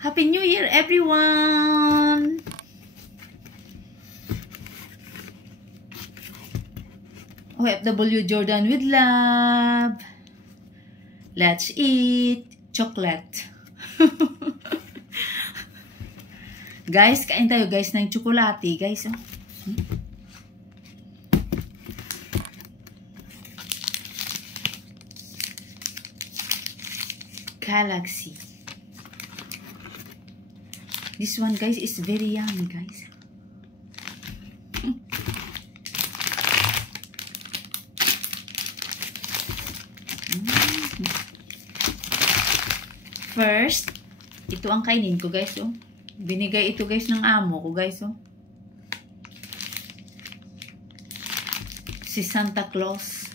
Happy New Year, everyone! OFW Jordan with love. Let's eat chocolate. Guys, kain tayo guys ng tsokolate, guys. Oh. Galaxy. This one, guys, is very yummy, guys. First, ito ang kainin ko, guys, oh. Binigay ito, guys, ng amo ko, guys, oh. Si Santa Claus.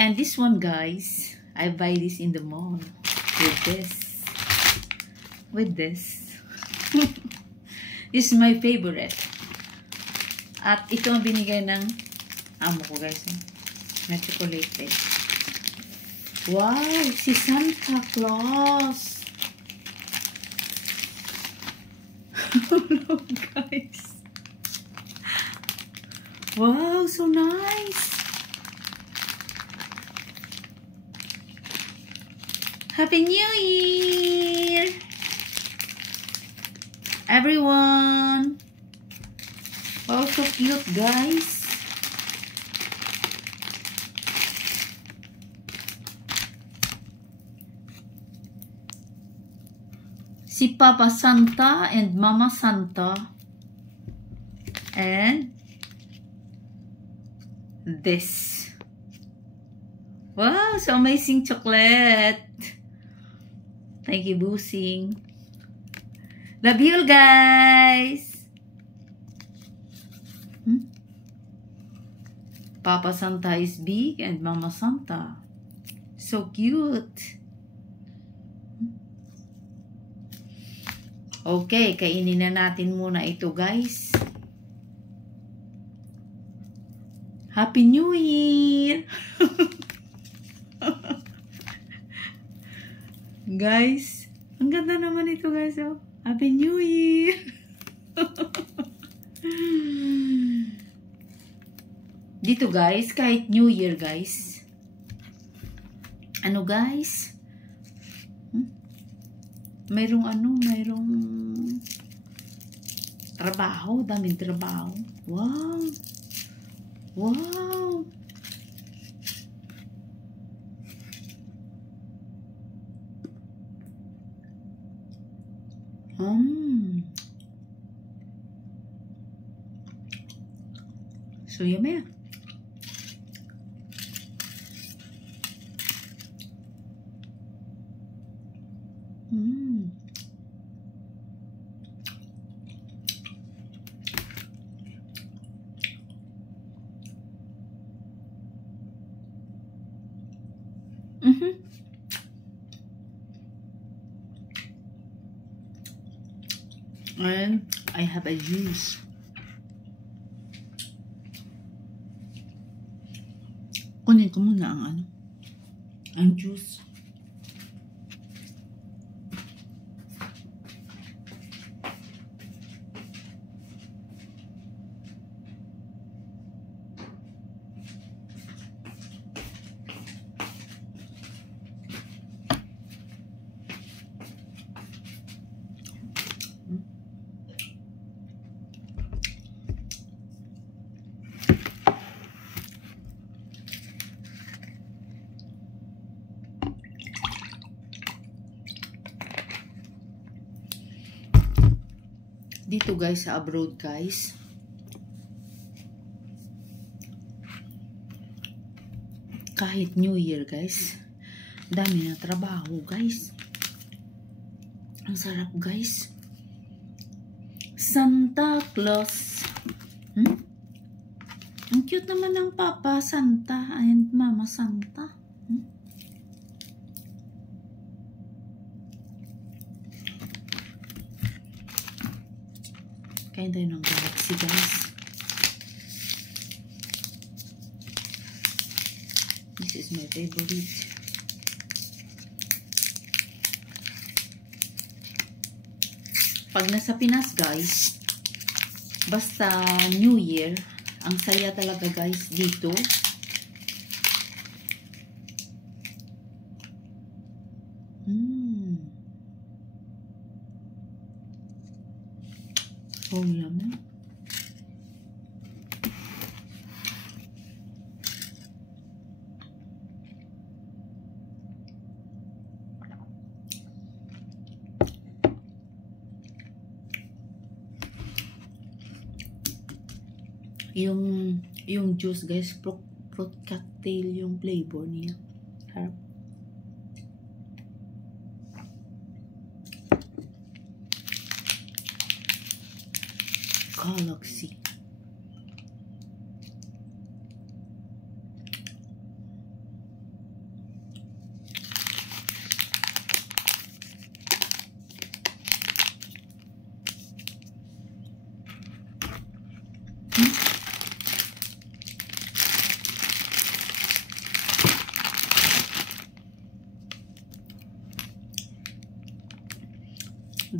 And this one, guys, I buy this in the mall with this. With this. This is my favorite. At ito ang binigay ng amo ko, guys. Na chocolate. Wow! Si Santa Claus! Hello, guys. Wow! So nice! Happy New Year! Everyone! Wow, so cute, guys! Si Papa Santa and Mama Santa. And this. Wow, so amazing chocolate! Thank you, Busing. Love you, guys. Papa Santa is big and Mama Santa. So cute. Okay, kainin na natin muna ito, guys. Happy New Year! Guys, ang ganda naman ito, guys. Oh. Happy New Year! Dito, guys, kahit New Year, guys. Ano, guys? Mayroong trabaho. Daming trabaho. Wow! Wow! So yummy. And I have a juice. Kunin ko muna ang juice. Dito, guys, sa abroad, guys, kahit New Year, guys, dami na trabaho, guys. Ang sarap, guys. Santa Claus. Ang cute naman ng Papa Santa and Mama Santa. Kain tayo ng Galaxy, guys. This is my favorite. Pag nasa Pinas, guys, basta New Year, ang saya talaga, guys, dito. Oh, yummy. Yung juice, guys, fruit cocktail yung flavor niya. Harap. Galaxy.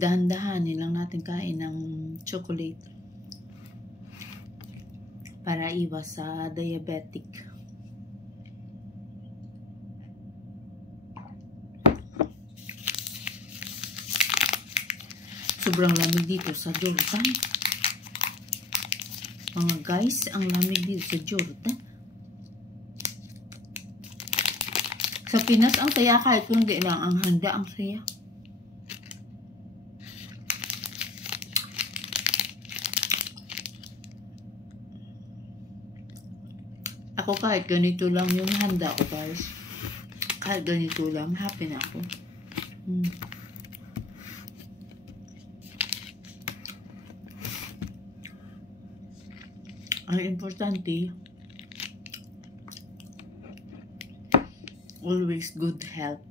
Dahan-dahanin lang natin kain ng chocolate para iwas sa diabetic. Sobrang lamig dito sa Jordan. Mga guys, ang lamig dito sa Jordan. Sa Pinas, ang saya kahit kung hindi lang ang handa, ang saya. Ako kahit ganito lang yung handa ko, guys. Kahit ganito lang, happy na ako. Ang importante, always good health.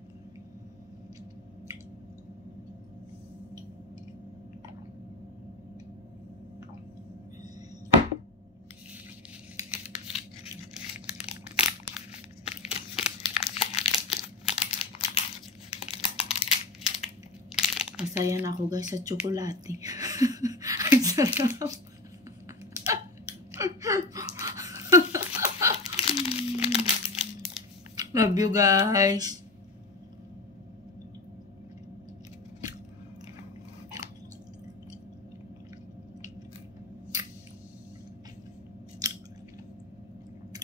Masaya na ako, guys, sa tsokolate. Ang sarap. Love you, guys.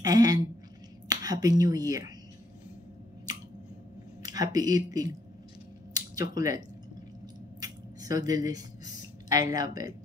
And Happy New Year. Happy eating chocolate. So delicious. I love it.